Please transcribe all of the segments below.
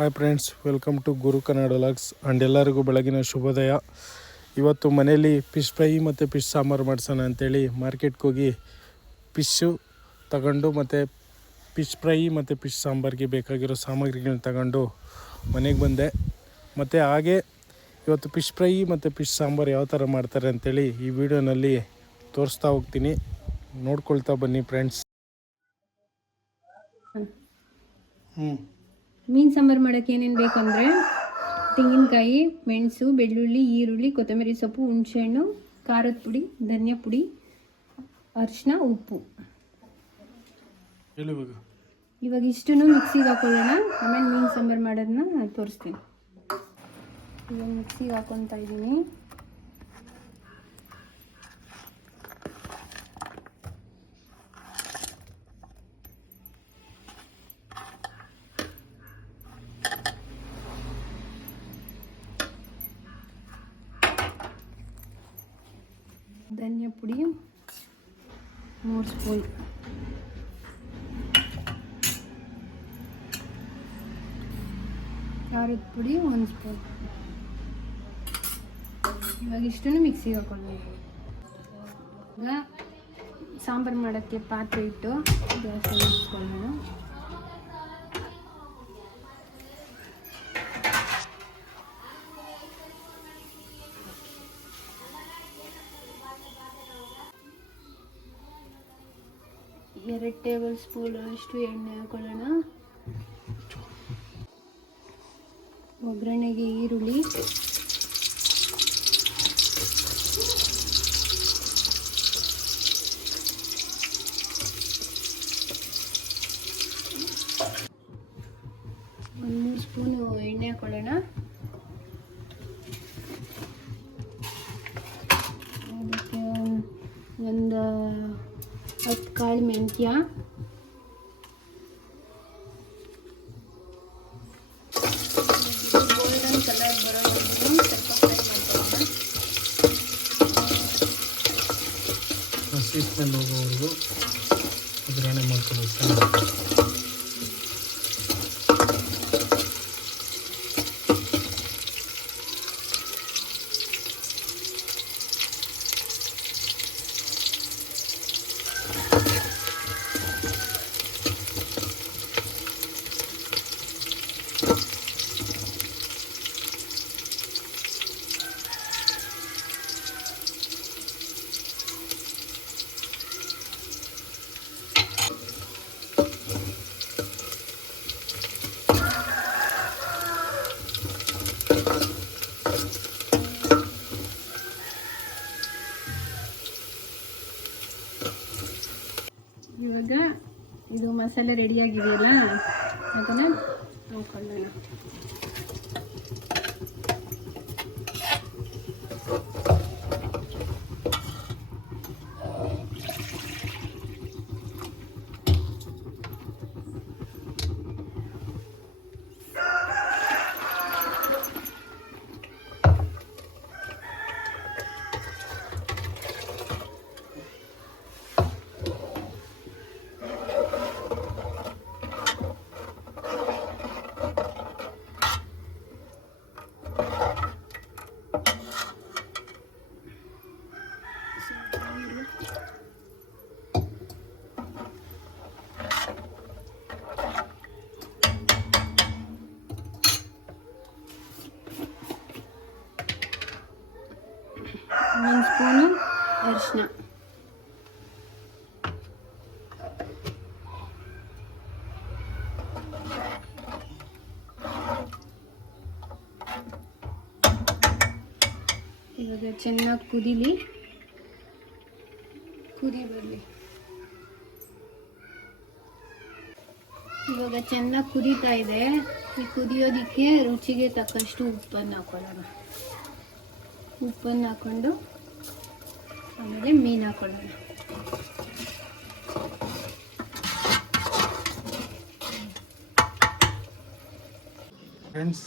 Hi friends welcome to Guru Kannada logs and ಎಲ್ಲರಿಗೂ ಬೆಳಗಿನ ಶುಭೋದಯ. ಇವತ್ತು ಮನೇಲಿ ಫಿಶ್ ಫ್ರೈ ಮತ್ತು ಫಿಶ್ ಸಾಂಬಾರು ಮಾಡ್ಸೋಣ ಅಂತೇಳಿ ಮಾರ್ಕೆಟ್ಗೆ ಹೋಗಿ ಫಿಶ್ಶು ತಗೊಂಡು ಮತ್ತು ಫಿಶ್ ಫ್ರೈ ಮತ್ತು ಫಿಶ್ ಸಾಂಬಾರಿಗೆ ಬೇಕಾಗಿರೋ ಸಾಮಗ್ರಿಗಳನ್ನ ತಗೊಂಡು ಮನೆಗೆ ಬಂದೆ. ಮತ್ತು ಹಾಗೆ ಇವತ್ತು ಫಿಶ್ ಫ್ರೈ ಮತ್ತು ಫಿಶ್ ಸಾಂಬಾರು ಯಾವ ಥರ ಮಾಡ್ತಾರೆ ಅಂತೇಳಿ ಈ ವಿಡಿಯೋನಲ್ಲಿ ತೋರಿಸ್ತಾ ಹೋಗ್ತೀನಿ. ನೋಡ್ಕೊಳ್ತಾ ಬನ್ನಿ ಫ್ರೆಂಡ್ಸ್ ಹ್ಞೂ ಮೀನು ಸಾಂಬಾರು ಮಾಡೋಕ್ಕೆ ಏನೇನು ಬೇಕಂದರೆ ತೆಂಗಿನಕಾಯಿ ಮೆಣಸು ಬೆಳ್ಳುಳ್ಳಿ ಈರುಳ್ಳಿ ಕೊತ್ತಂಬರಿ ಸೊಪ್ಪು ಹುಣಸೆಹಣ್ಣು ಖಾರದ ಪುಡಿ ಧನಿಯಾ ಪುಡಿ ಅರಿಶಿನ ಉಪ್ಪು. ಇವಾಗ ಇವಾಗ ಇಷ್ಟೂ ಮಿಕ್ಸಿಗೆ ಹಾಕೊಳ್ಳೋಣ. ಆಮೇಲೆ ಮೀನು ಸಾಂಬಾರು ಮಾಡೋದನ್ನ ತೋರಿಸ್ತೀನಿ. ಇವಾಗ ಮಿಕ್ಸಿಗೆ ಹಾಕೊತಾ ಇದ್ದೀನಿ. ಧನಿಯಾ ಪುಡಿ, ಮೂರು ಸ್ಪೂನ್. ಖಾರದ ಪುಡಿ, ಒಂದು ಸ್ಪೂನ್. ಇವಾಗ ಇಷ್ಟನ್ನು ಮಿಕ್ಸಿಗೆ ಹಾಕೊಂಡು ಈಗ ಸಾಂಬಾರು ಮಾಡೋಕ್ಕೆ ಪಾತ್ರೆ ಇಟ್ಟು ಗ್ಯಾಸ್ ಇಟ್ಕೊಳ್ಳೋಣ. ಟೇಬಲ್ ಸ್ಪೂನ್ ಅಷ್ಟು ಎಣ್ಣೆ ಹಾಕೊಳ್ಳೋಣ. ಒಗ್ಗರಣೆಗೆ ಈರುಳ್ಳಿ ಒಂದು ಮೂರು ಸ್ಪೂನು ಎಣ್ಣೆ ಹಾಕೊಳ್ಳೋಣ ಅದಕ್ಕೆ ಒಂದು ಹತ್ತು ಕಾಳು ಮೆಂತ್ಯ. ಗೋಲ್ಡನ್ ಕಲರ್ ಬರೋವರೆಗೂ ಸ್ವಲ್ಪ ಫ್ರೈ ಮಾಡ್ಕೊಳ್ಳೋಣ ಹಸಿ ಹೋಗೋವರೆಗೂ ಒಗ್ಗರಣೆ ಚೆನ್ನಾಗಿ ಇವಾಗ ಇದು ಮಸಾಲೆ ರೆಡಿಯಾಗಿದೆಯಲ್ಲ ಅದನ್ನು ಹಾಕೊಳ್ಳೋಣ ಒಂದು ಸ್ಪೂನು ಅರಿಶಿನ ಇವಾಗ ಚೆನ್ನಾಗಿ ಕುದೀಲಿ. ಕುದಿ ಬರಲಿ. ಇವಾಗ ಚೆನ್ನಾಗಿ ಕುದೀತಾ ಇದೆ. ಈ ಕುದಿಯೋದಕ್ಕೆ ರುಚಿಗೆ ತಕ್ಕಷ್ಟು ಉಪ್ಪನ್ನು ಹಾಕೊಳ್ಳೋಣ. ಉಪ್ಪನ್ನು ಹಾಕ್ಕೊಂಡು ಆಮೇಲೆ ಮೀನು ಹಾಕೊಳ್ಳೋಣ. ಫ್ರೆಂಡ್ಸ್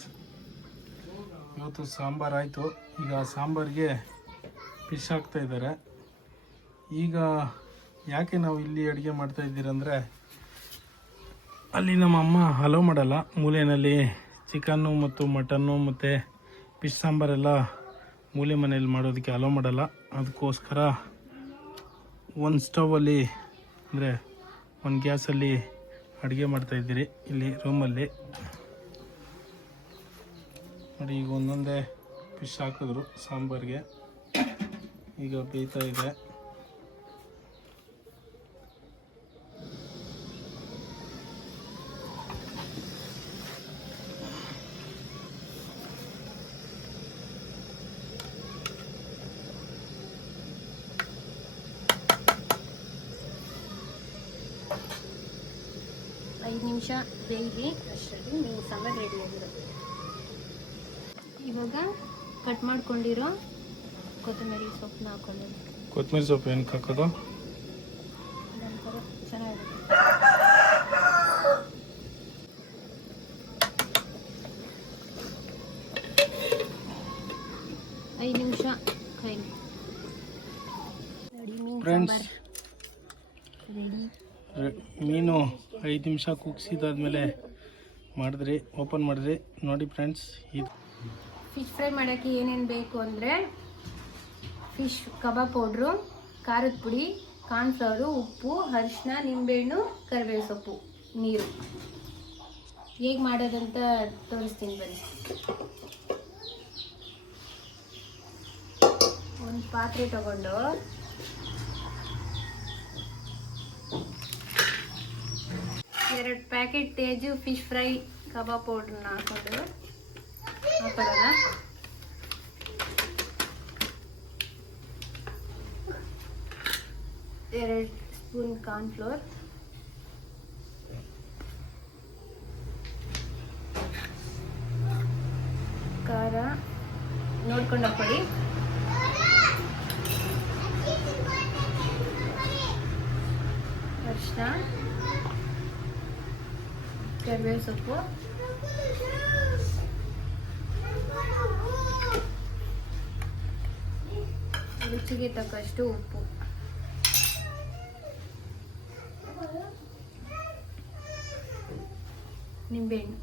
ಇವತ್ತು ಸಾಂಬಾರು ಆಯಿತು. ಈಗ ಸಾಂಬಾರಿಗೆ ಫಿಶ್ ಹಾಕ್ತಾ ಇದ್ದಾರೆ. ಈಗ ಯಾಕೆ ನಾವು ಇಲ್ಲಿ ಅಡುಗೆ ಮಾಡ್ತಾ ಇದ್ದೀರಂದರೆ ಅಲ್ಲಿ ನಮ್ಮ ಅಮ್ಮ ಹಲೋ ಮಾಡಲ್ಲ. ಮೂಲೆಯಲ್ಲಿ ಚಿಕನ್ನು ಮತ್ತು ಮಟನ್ನು ಮತ್ತು ಫಿಶ್ ಸಾಂಬಾರೆಲ್ಲ ಮೂಲೆ ಮನೆಯಲ್ಲಿ ಮಾಡೋದಕ್ಕೆ ಅಲೋ ಮಾಡಲ್ಲ. ಅದಕ್ಕೋಸ್ಕರ ಒಂದು ಸ್ಟವಲ್ಲಿ ಅಂದರೆ ಒಂದು ಗ್ಯಾಸಲ್ಲಿ ಅಡುಗೆ ಮಾಡ್ತಾಯಿದ್ದೀರಿ ಇಲ್ಲಿ ರೂಮಲ್ಲಿ ನೋಡಿ, ಈಗ ಒಂದೊಂದೇ ಫಿಶ್ ಹಾಕಿದ್ರು ಸಾಂಬಾರಿಗೆ. ಈಗ ಬೇಯ್ತಾ ಇದೆ. ಐದು ನಿಮಿಷ ಬೇಯಿ ಅಷ್ಟರಲ್ಲಿ ನೀವು ಸಾಂಬಾರು ರೆಡಿ ಆಗಿರುತ್ತೆ. ಇವಾಗ ಕಟ್ ಮಾಡ್ಕೊಂಡಿರೋ ಕೊತ್ತಂಬರಿ ಸೊಪ್ಪನ್ನ ಹಾಕೊಳ್ಳೋದು ಕೊತ್ತಂಬರಿ ಸೊಪ್ಪು ಏನು ಹಾಕೋದು? ಚೆನ್ನಾಗಿರುತ್ತೆ. ಐದು ನಿಮಿಷ ಫ್ರೆಂಡ್ಸ್ ಮೀನು ಐದು ನಿಮಿಷ ಕುಗ್ಸಿದಾದ್ಮೇಲೆ ಮಾಡಿದ್ರಿ ಓಪನ್ ಮಾಡಿದ್ರಿ. ನೋಡಿ ಫ್ರೆಂಡ್ಸ್ ಇದು. ಫಿಶ್ ಫ್ರೈ ಮಾಡೋಕ್ಕೆ ಏನೇನು ಬೇಕು ಅಂದರೆ ಫಿಶ್ ಕಬಾಬ್ ಪೌಡ್ರು, ಖಾರದ ಪುಡಿ, ಕಾರ್ನ್ಫ್ಲವರು, ಉಪ್ಪು ಅರಿಶಿನ ನಿಂಬೆಹಣ್ಣು ಕರಿಬೇವು ಸೊಪ್ಪು, ನೀರು. ಹೇಗೆ ಮಾಡೋದಂತ ತೋರಿಸ್ತೀನಿ ಬನ್ನಿ. ಒಂದು ಪಾತ್ರೆ ತಗೊಂಡು ಎರಡು packet Teju fish fry kebab ಪೌಡ್ರನ್ನ ಹಾಕೊಂಡು ಎರಡು ಸ್ಪೂನ್ ಕಾರ್ನ್ಫ್ಲೋರ್ ಖಾರ. ನೋಡ್ಕೊಂಡು ಹಾಕೊಳ್ಳಿ ಅರಿಶಿನ ಕರಿಬೇವು ಸೊಪ್ಪು. ರುಚಿಗೆ ತಕ್ಕಷ್ಟು ಉಪ್ಪು. ನಿಂಬೆಹಣ್ಣು.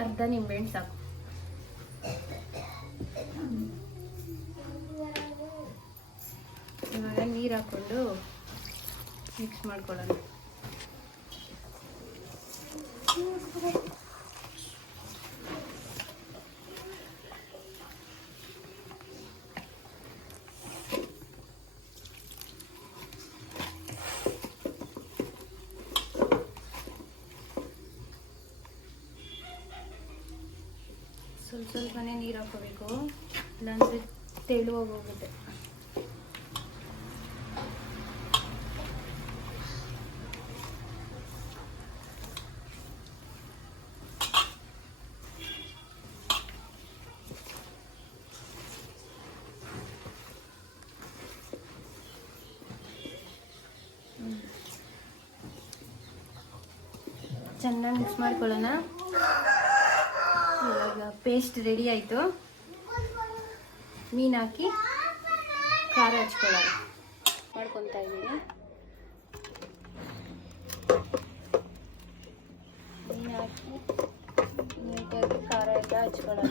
ಅರ್ಧ ನಿಂಬೆಹಣ್ಣು ಸಾಕು. ಇವಾಗ ನೀರು ಹಾಕ್ಕೊಂಡು ಮಿಕ್ಸ್ ಮಾಡ್ಕೊಳ್ಳೋಣ. ಸ್ವಲ್ಪ ಸ್ವಲ್ಪನೇ ನೀರು ಹಾಕೋಬೇಕು ಇಲ್ಲಾಂದರೆ ತೆಳುವಾಗಿ ಹೋಗುತ್ತೆ ಚೆನ್ನಾಗಿ ಮಿಕ್ಸ್ ಮಾಡ್ಕೊಳ್ಳೋಣ. ಪೇಸ್ಟ್ ರೆಡಿ ಆಯಿತು. ಮೀನು ಹಾಕಿ ಖಾರ ಹಚ್ಕೊಳ್ಳೋಣ. ಮಾಡ್ಕೊತಾ ಇದ್ದೀನಿ. ಮೀನು ಹಾಕಿ ನೀಟಾಗಿ ಖಾರ ಎಲ್ಲ ಹಚ್ಕೊಳ್ಳೋಣ.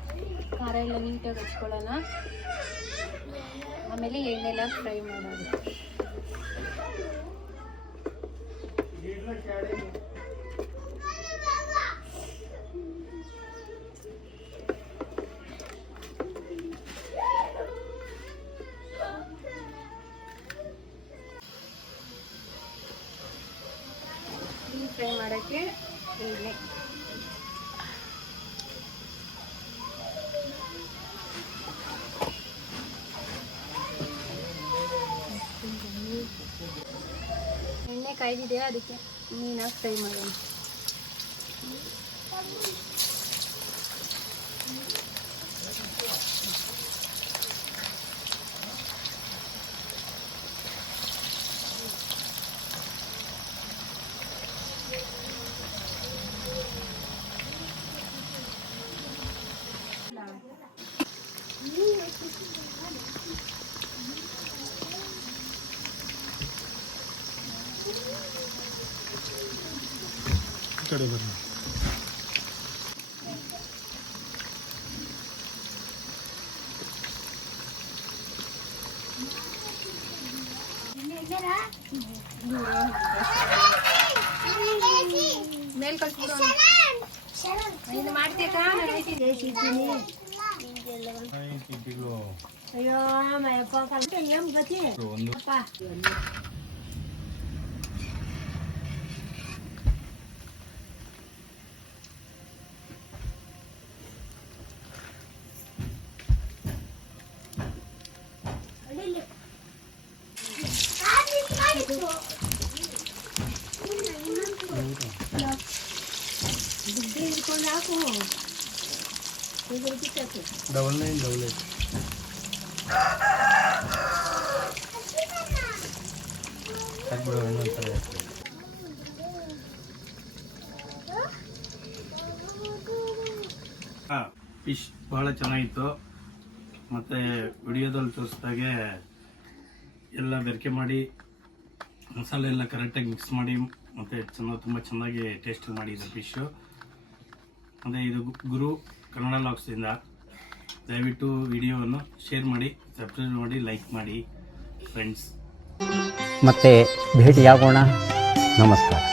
ಖಾರ ಎಲ್ಲ ನೀಟಾಗಿ ಹಚ್ಕೊಳ್ಳೋಣ. ಆಮೇಲೆ ಎಣ್ಣೆಲ್ಲ ಫ್ರೈ ಮಾಡೋದು. ಫ್ರೈ ಮಾಡೋಕ್ಕೆ ಎಣ್ಣೆ ಎಣ್ಣೆ ಕಾಯ್ದಿದೆ ಅದಕ್ಕೆ ಮೀನಾಗಿ ಫ್ರೈ ಮಾಡೋಣ ಈ ಕಡೆ ಬನ್ನಿ ಮೇಲ್ ಕಳ್ಸ್ಬಿಡು ಇದು ಮಾಡ್ತೀಯಕ್ಕ ನಾನು ಹೇಳ್ತೀನಿ ಅಯ್ಯೋ ಮಯಪ್ಪ ಕಲ್ತ ಏನ್ ಗತಿ ಅಪ್ಪ ಡಬಲ್ ನೈನ್ ಡಬಲ್ ಏಟ್ ಹಾಕ್ಬಿಡು ಫಿಶ್ ಭಾಳ ಚೆನ್ನಾಗಿತ್ತು. ಮತ್ತು ವಿಡಿಯೋದಲ್ಲಿ ತೋರಿಸ್ದಾಗೆ ಎಲ್ಲ ಬೆರಕೆ ಮಾಡಿ, ಮಸಾಲೆ ಎಲ್ಲ ಕರೆಕ್ಟಾಗಿ ಮಿಕ್ಸ್ ಮಾಡಿ, ಮತ್ತು ಚೆನ್ನಾಗಿ ತುಂಬ ಚೆನ್ನಾಗಿ ಟೇಸ್ಟ್ ಮಾಡಿದ್ರು ಫಿಶ್ಶು ಮತ್ತು ಇದು ಗುರು ಕನ್ನಡ ಲಾಗ್ಸಿಂದ ದಯವಿಟ್ಟು ವಿಡಿಯೋವನ್ನು ಶೇರ್ ಮಾಡಿ, ಸಬ್ಸ್ಕ್ರೈಬ್ ಮಾಡಿ, ಲೈಕ್ ಮಾಡಿ ಫ್ರೆಂಡ್ಸ್ ಮತ್ತೆ ಭೇಟಿಯಾಗೋಣ. ನಮಸ್ಕಾರ.